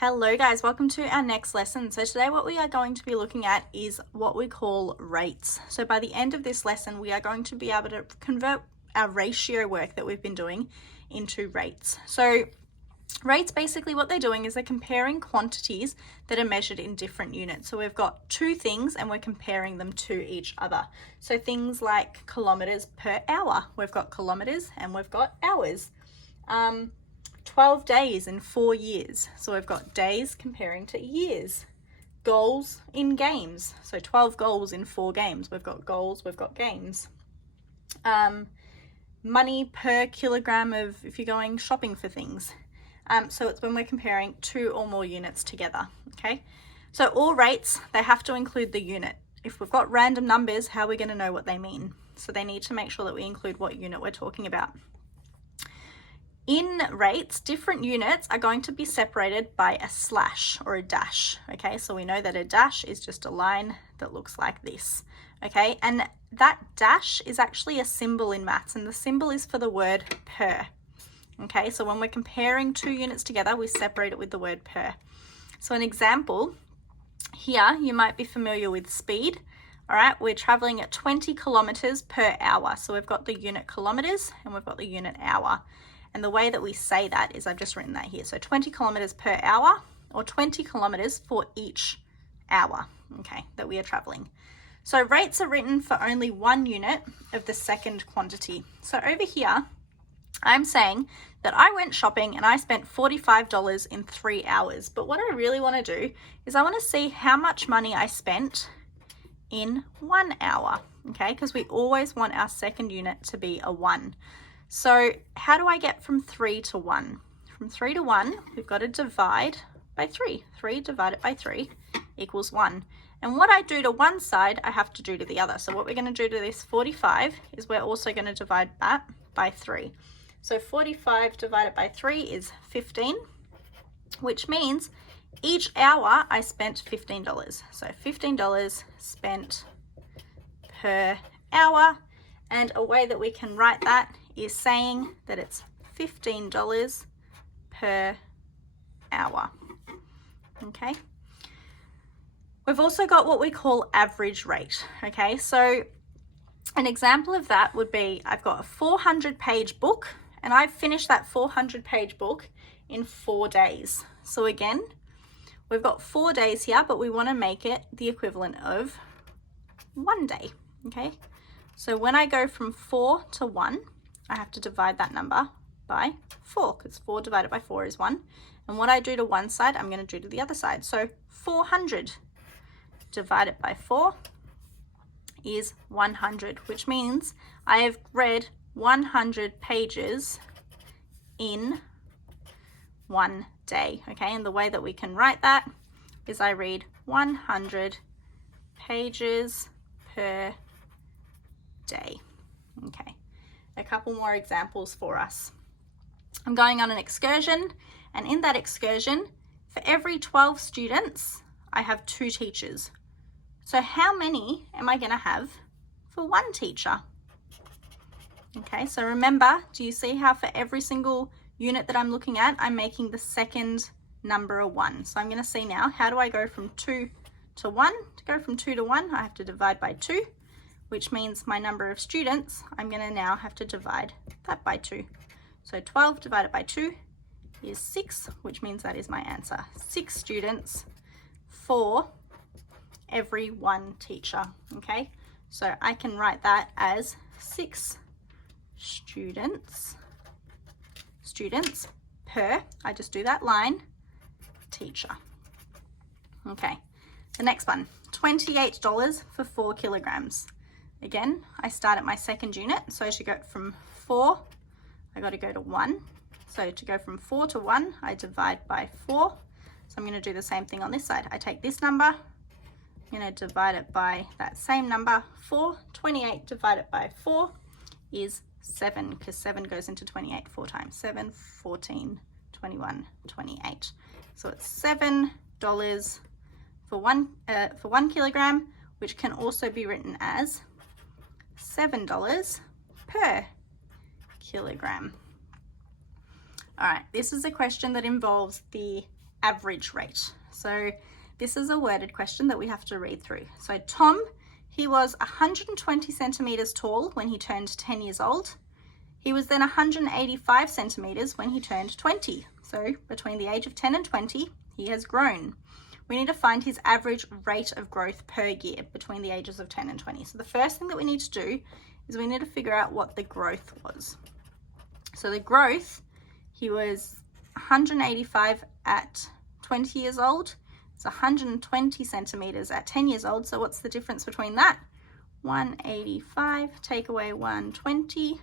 Hello guys, welcome to our next lesson. So today what we are going to be looking at is what we call rates. So by the end of this lesson, we are going to be able to convert our ratio work that we've been doing into rates. So rates, basically what they're doing is they're comparing quantities that are measured in different units. So we've got two things and we're comparing them to each other. So things like kilometers per hour, we've got kilometers and we've got hours. 12 days in 4 years. So we've got days comparing to years. Goals in games. So 12 goals in 4 games. We've got goals, we've got games. Money per kilogram of if you're going shopping for things. So it's when we're comparing 2 or more units together, okay? So all rates, they have to include the unit. If we've got random numbers, how are we going to know what they mean? So they need to make sure that we include what unit we're talking about. In rates, different units are going to be separated by a slash or a dash, okay? So we know that a dash is just a line that looks like this, okay? And that dash is actually a symbol in maths, and the symbol is for the word per, okay? So when we're comparing 2 units together, we separate it with the word per. So an example, here you might be familiar with speed, all right? We're traveling at 20 kilometers per hour. So we've got the unit kilometers and we've got the unit hour. And the way that we say that is I've just written that here. So 20 kilometers per hour, or 20 kilometers for each hour, okay, that we are traveling. So rates are written for only 1 unit of the second quantity. So over here, I'm saying that I went shopping and I spent $45 in 3 hours. But what I really want to do is I want to see how much money I spent in 1 hour, okay, because we always want our second unit to be a 1. So how do I get from 3 to 1? From 3 to 1, we've got to divide by 3. 3 divided by 3 equals 1. And what I do to one side, I have to do to the other. So what we're going to do to this 45 is we're also going to divide that by 3. So 45 divided by 3 is 15, which means each hour I spent $15. So $15 spent per hour. And a way that we can write that is saying that it's $15 per hour, okay? We've also got what we call average rate, okay? So an example of that would be I've got a 400-page book and I've finished that 400-page book in 4 days. So again, we've got 4 days here, but we want to make it the equivalent of 1 day, okay? So when I go from 4 to 1, I have to divide that number by 4, because 4 divided by 4 is 1. And what I do to one side, I'm going to do to the other side. So 400 divided by 4 is 100, which means I have read 100 pages in 1 day, okay? And the way that we can write that is I read 100 pages per day, okay? A couple more examples for us. I'm going on an excursion, and in that excursion, for every 12 students, I have 2 teachers. So how many am I going to have for 1 teacher? Okay, so remember, do you see how for every single unit that I'm looking at, I'm making the second number a 1. So I'm going to see now, how do I go from 2 to 1? To go from 2 to 1, I have to divide by 2. Which means my number of students, I'm going to now have to divide that by 2. So 12 divided by 2 is 6, which means that is my answer. 6 students for every 1 teacher, okay? So I can write that as 6 students per, I just do that line, teacher. Okay, the next one, $28 for 4 kilograms. Again, I start at my second unit. So as you go from 4, I got to go to 1. So to go from 4 to 1, I divide by 4. So I'm going to do the same thing on this side. I take this number, I'm going to divide it by that same number, 4. 28 divided by 4 is 7, because 7 goes into 28 4 times. 7, 14, 21, 28. So it's $7 for 1 kilogram, which can also be written as $7 per kilogram. All right, this is a question that involves the average rate. So this is a worded question that we have to read through. So Tom, he was 120 centimeters tall when he turned 10 years old. He was then 185 centimeters when he turned 20. So between the age of 10 and 20, he has grown. We need to find his average rate of growth per year between the ages of 10 and 20. So the first thing that we need to do is we need to figure out what the growth was. So the growth, he was 185 at 20 years old. It's 120 centimeters at 10 years old. So what's the difference between that? 185 take away 120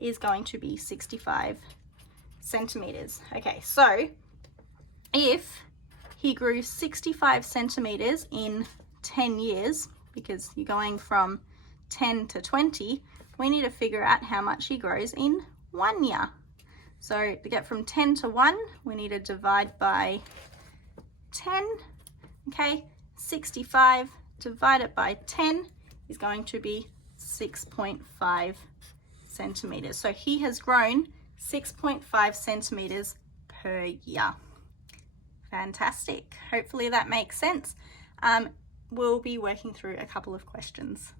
is going to be 65 centimeters. Okay, so if he grew 65 centimeters in 10 years, because you're going from 10 to 20, we need to figure out how much he grows in 1 year. So to get from 10 to 1, we need to divide by 10. Okay, 65 divided by 10 is going to be 6.5 centimeters. So he has grown 6.5 centimeters per year. Fantastic. Hopefully that makes sense. We'll be working through a couple of questions.